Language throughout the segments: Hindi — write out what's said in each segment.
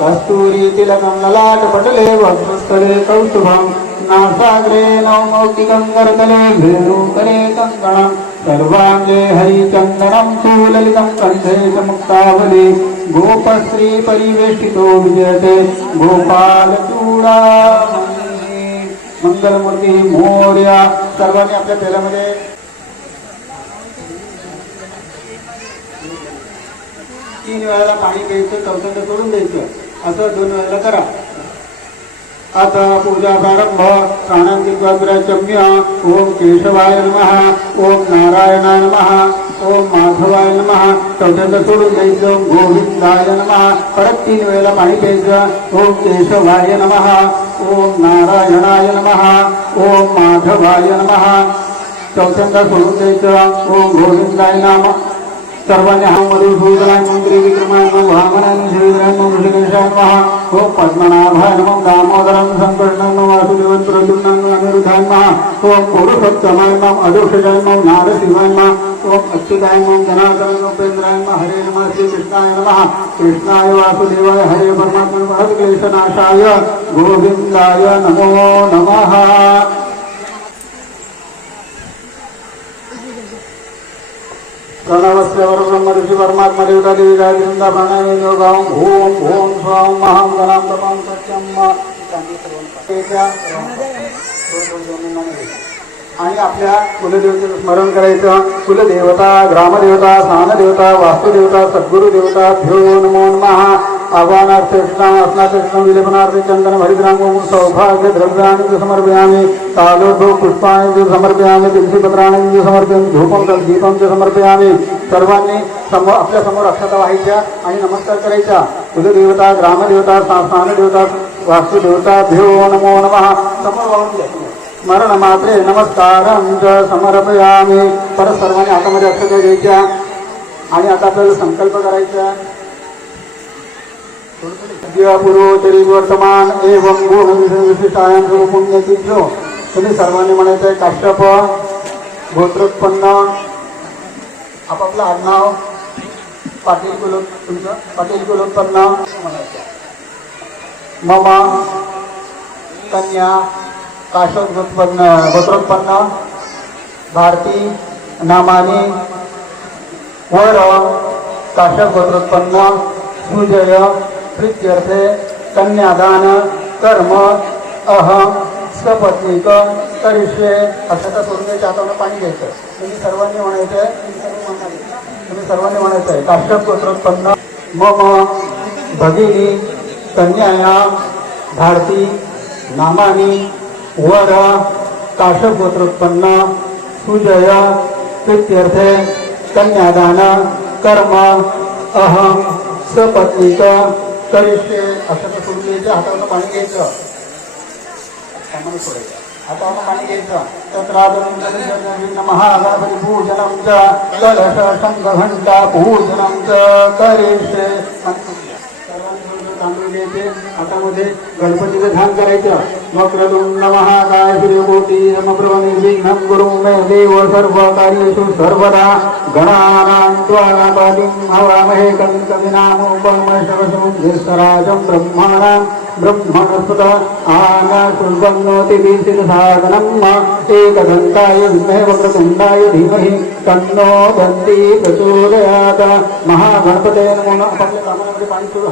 कस्तूरी तिलकं ललाटपटले वक्षस्थले कौस्तुभं नासाग्रे नवमौक्तिकं करतले भेणुकरे कङ्कणं सर्वाङ्गे हरिचन्दनं सुललितं कण्ठे च मुक्तावली गोपश्री परिवेष्टितो विजयते गोपालचूडामणिः मंगलमूर्ती मोर्या सर्वांनी आपल्या पेल्यामध्ये तीन वेळाला पाणी प्यायचं चौथ्यांदा सोडून द्यायचं. असं दोन वेळेला करा आता पूजा प्रारंभ प्राणांतिक्वाग्रचम्य ओम केशवाय नमः ओम नारायणाय नमः ओम माधवाय नमः चौथ्यांदा सोडून द्यायचं गोविंदाय नमः परत तीन वेळेला पाणी प्यायचं ओम केशवाय नमः ओम नारायणाय नमः ओम माधवाय नमः चौथ्यांदा सोडून द्यायचं ओम गोविंदाय नाम सर्वांनी हा मधुसूदनाय मंत्री विक्रमाय पद्मनाभाय नमः दामोदरं संकर्षणाय नमः वासुदेवन प्रद्युम्नाय नमः अनिरुद्धाय नमः ओम पुरुषोत्तमाय नमः नारसिंहाय हरे नमः श्रीकृष्णाय नमः कृष्णाय वासुदेवाय हरे परमात्मने महत्क्लेशनाशाय नमो नमः। प्रणवस्य वरब्रह्म ॐ ॐ स्वां महां गणां तपां सत्यम आणि आपल्या कुलदेवतेचं स्मरण करायचं. कुलदेवता, ग्रामदेवता, स्थानदेवता, वास्तुदेवता, सद्गुरुदेवता, भ्यो नमो नमः. आह्वानार्थ कृष्णाम अस्नाथ चंदन हरिद्राम सौभाग्य द्रव्याणि च समर्पयामि कालोद्भव पुष्पाणि च समर्पयामि तुलसीपत्राणि च समर्पयामि धूपं च दीपं च समर्पयामि सर्वांनी समोर आपल्यासमोर अक्षता व्हायच्या आणि नमस्कार करायचा. कुलदेवता ग्रामदेवता स्था- स्थानदेवता वास्तुदेवता देव नमो नमः. समोर वाहून घ्या. स्मरण मात्रे नमस्कारं च समर्पयामि. परत सर्वांनी हातामध्ये अक्षता घ्यायच्या आणि आता आपल्याला संकल्प करायचा. पूर्वोत्तरी वर्तमान एवं गुण विशिष्टायां तुम्ही सर्वांनी म्हणायचं आहे काष्टप गोत्रोत्पन्न आपापलं आडनाव पाटील कुलो तुमचं? पाटील कुलोत्पन्न म्हणायचं मम कन्या काशोत्पन्न गोत्रोत्पन्न भारती नामानी वर काशक गोत्रोत्पन्न सुजय प्रीत्यर्थे कन्यादान कर्म अहम सपत्निक करिष्ये अशा त्या द्यायच्या हातावर पाणी घ्यायचं. तुम्ही सर्वांनी म्हणायचं आहे तुम्ही सर्वांनी म्हणायचं आहे गोत्रोत्पन्न मम भगिनी कन्याया भारती नामानी वर काश्यप सुजय प्रीत्यर्थे कन्यादान कर्म अहम सपत्निक करिष्ये असं सोडून द्यायचं हातावर पाणी घ्यायचं. सामान्य सोडायचं. हातावर पाणी घ्यायचं. तत्रादनं महागणपती पूजनं च कलश शंख घंटा पूजनं च करिष्ये घ्यायचे हातामध्ये गणपतीचं ध्यान करायचं. वक्रतुंड महाकाय सूर्यकोटी समप्रभ निर्विघ्नं गुरु मे देव सर्व कार्येषु सर्वदा गणानां त्वा पादिं हवामहे कविं कविनामोपमशवशं ज्येष्ठराजं ब्रह्माणां ब्रह्मणस्पत आनशुल्बन्नोति साधनम् एकदन्ताय विद्महे वक्रतुण्डाय धीमहि तन्नो दन्ती प्रचोदयात्। महागणपते नमो नमः। पाणी सोडू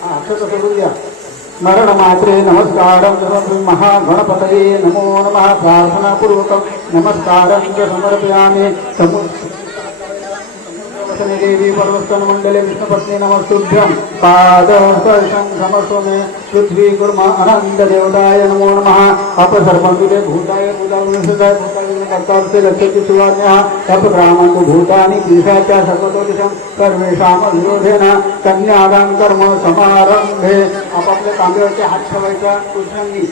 हात हा, अक्षता सोडून द्या स्मरण मात्रे नमस्कारं महागणपतये नमो नमः। प्रार्थनापूर्वकं नमस्कारं च समर्पयामि। देवी पर्वस्तन मंडले विष्णुपत्नी नमस्तुभ्यं। पादस्पर्शं समस्व मे पृथ्वी कुर्म अनंत देवताय नमो नमः। भूताय भूताय भूताय। कर्तव्य रक्षति सुवर्ण्यः तत्ग्रामन्तु भूतानि ईशाच्या सर्वतोदिशं सर्वेषाम विरोधेन कन्यादान कर्म समारंभे आपापल्या तांब्यावरचे हात ठेवायचा पुरुषांनी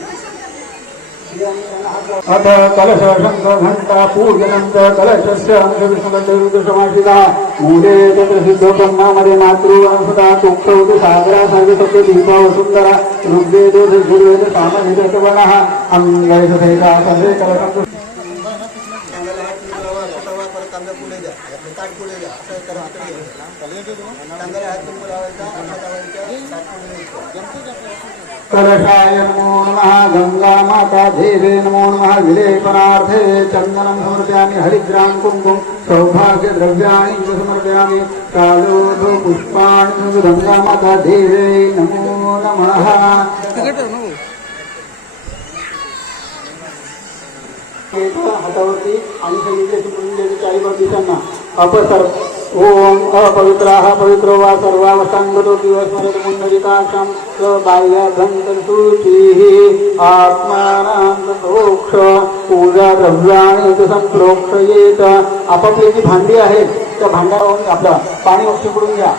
अथ कलश शंख घंटा पूजनं च कलशस्य अंशविष्णुगन्धविदुषमाशिता मूले तत्र सिद्धोपन्नामध्ये मातृवंशता तुक्तौ सागरा सर्वे कलशं तांब्याला हात मिळावा स्वतःवर परत तांब्या पुढे द्या आपले ताट पुढे द्या असं करा तांब्याला हात तुम्ही लावायचा हात लावायचा ताट पुढे द्यायचं कलशाय नमो नमः, गंगा माता देवे नमो नमः विलेपनार्थे चन्दनं समर्पयामि, हरिद्रां कुङ्कुम सौभाग्यद्रव्याणि च समर्पयामि कालोध पुष्पाणि गंगा माता देवे नमो नमः। हातावरती आणि सगळीकडे सुटून द्यायचे चारी बाबतीसांना अपसर ओम अपवित्राः पवित्रो वा सर्वावसाङ्गतो दिवस्मरत मुन्नरिताक्षं स बाह्याभ्यन्तरशुचिः आत्मानान्तोक्ष पूजा द्रव्याणि च संप्रोक्षयेत। आपापली जी भांडी आहेत त्या भांड्यावरून आपलं पाणी शिंपडून घ्या.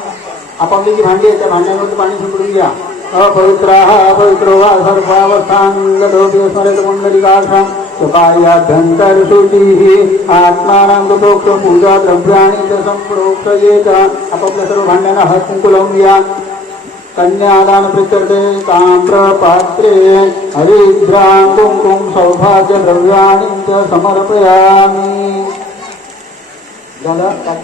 आपापली जी भांडी आहेत त्या भांड्यावरून पाणी शिंपडून घ्या. अपवित्राः अपवित्रो वा सर्वावस्थाङ्गतो दिवस्मरत मुन्नरिताक्षं बाह्याभ्यंतरशुचिः आत्मानां दोक्ष पूजा द्रव्याणि च संप्रोक्षयेत आपापल्या सर्व भांड्यांना हात कुंकू लावून घ्या कन्यादान प्रत्यर्थे ताम्रपात्रे हरिद्रां कुंकुम सौभाग्य द्रव्याणि च समर्पयामि झालं त्यात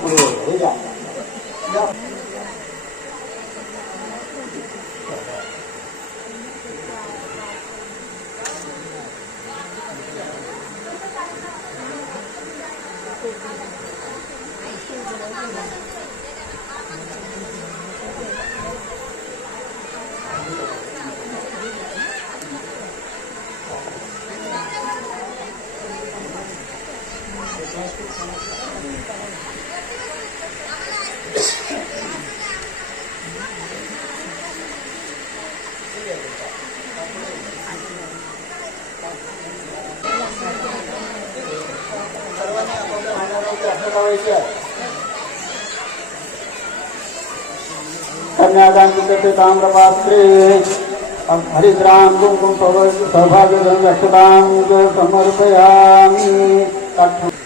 कन्यादान प्रत्यर्थे ताम्रपात्रे समर्पयामि। ताठ-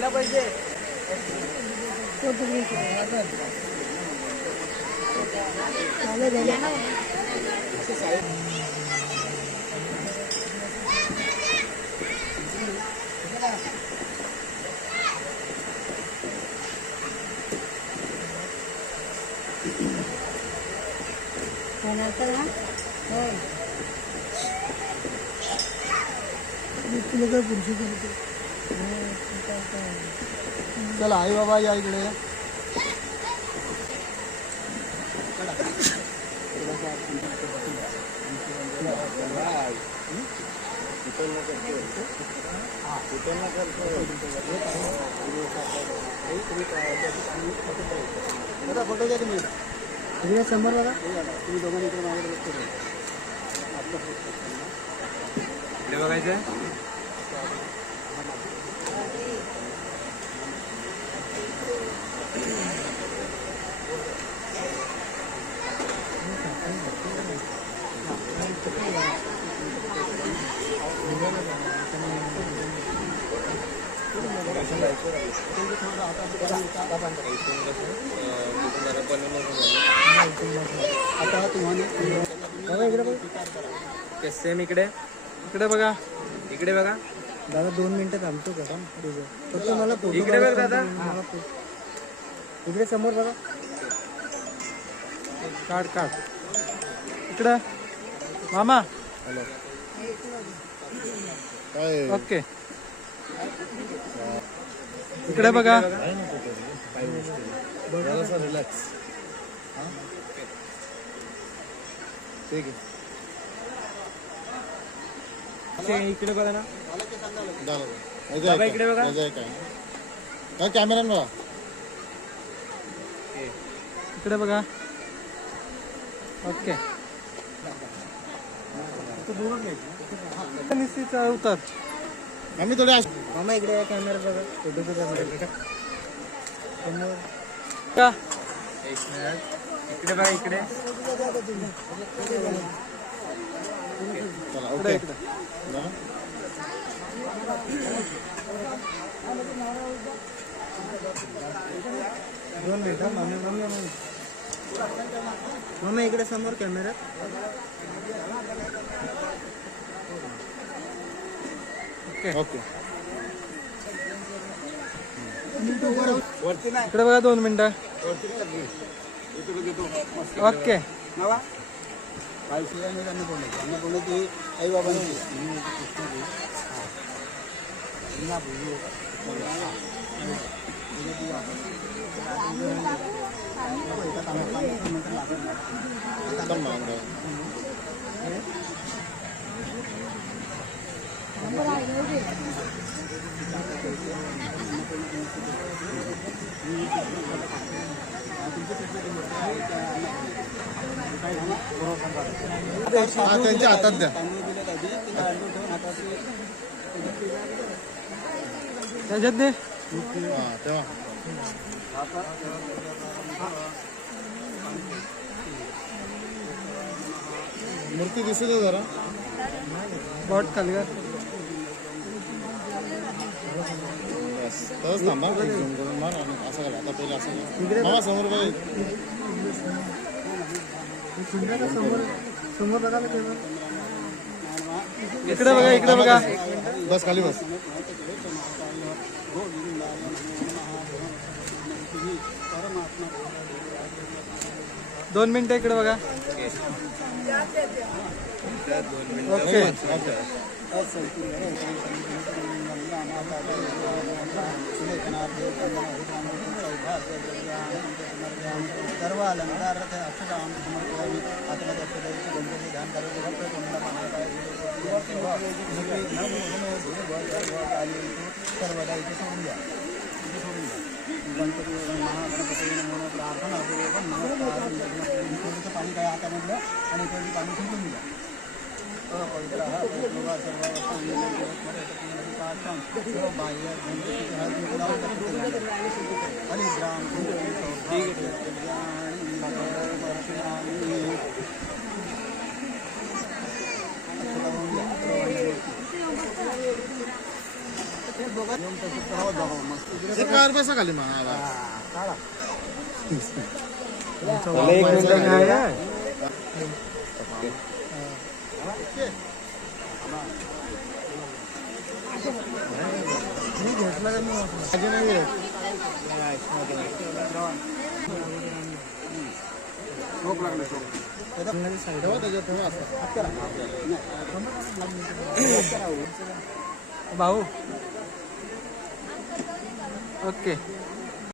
Terima kasih. 我不给你说，我再说。好嘞，再见。谢谢。在哪儿呢？哎，你那个工具在？आई बाबा या इकडे दादा फ़ोटो घ्या तुम्ही. तुम्ही शंभर बघा. तुम्ही दोघांनी आता तुम्हाला सेम इकडे? इकडे बघा. इकडे बघा. दादा दोन मिनिटं थांबतो का? फक्त मला इकडे बघ दादा. इकडे समोर बघा. काढ काढ. इकडं. मामा. ओके. इकडे बघा. रिलॅक्स ठीक आहे इकडे बघा ना. झालं इकडे बघा. काय कॅमेरा बघा इकडे बघा. ओके. निश्चित उतर. आम्ही थोडे मामा इकडे या कॅमेरा बघा. फोटोचा कॅमेरा समोर. का? इकडे बघा इकडे. चला ओके दोन मिनिटं मामी मामी मामी मामा इकडे समोर कॅमेरा ओके. इकडे बघा दोन मिनिटं. ओके. आई बाबांची. त्यांच्या हातात द्या. त्याच्यात दे. तेव्हा. मूर्ती दिसू जरा. बॉट खाली का बस तरच थांबा झूम करून मार आणि असं करा आता पहिले असं. मामा समोर इकडे बघा इकडे बघा बस खाली बस दोन मिनिटं इकडे बघा ओके सर्व अलंकार अक्षराम समर्पयामि आत्मदत्त दैवस्य गणपती ध्यान करोति भक्त सर्वदा इथे सोडून द्या इथे सोडून द्या गणपती महागणपती नमो प्रार्थना पूर्वक नमस्कार थोडंसं पाणी काय हातामधलं आणि इकडे पाणी फेकून द्या पवित्र हा पवित्र सर्व सर्व बाह्य गणपतीचे हात लावून हरिद्राम एक कार बसा खाली मला एक मिनिट काय आहे? मी घेतला का माझे नाही शोक लागला शोक भाऊ. ओके.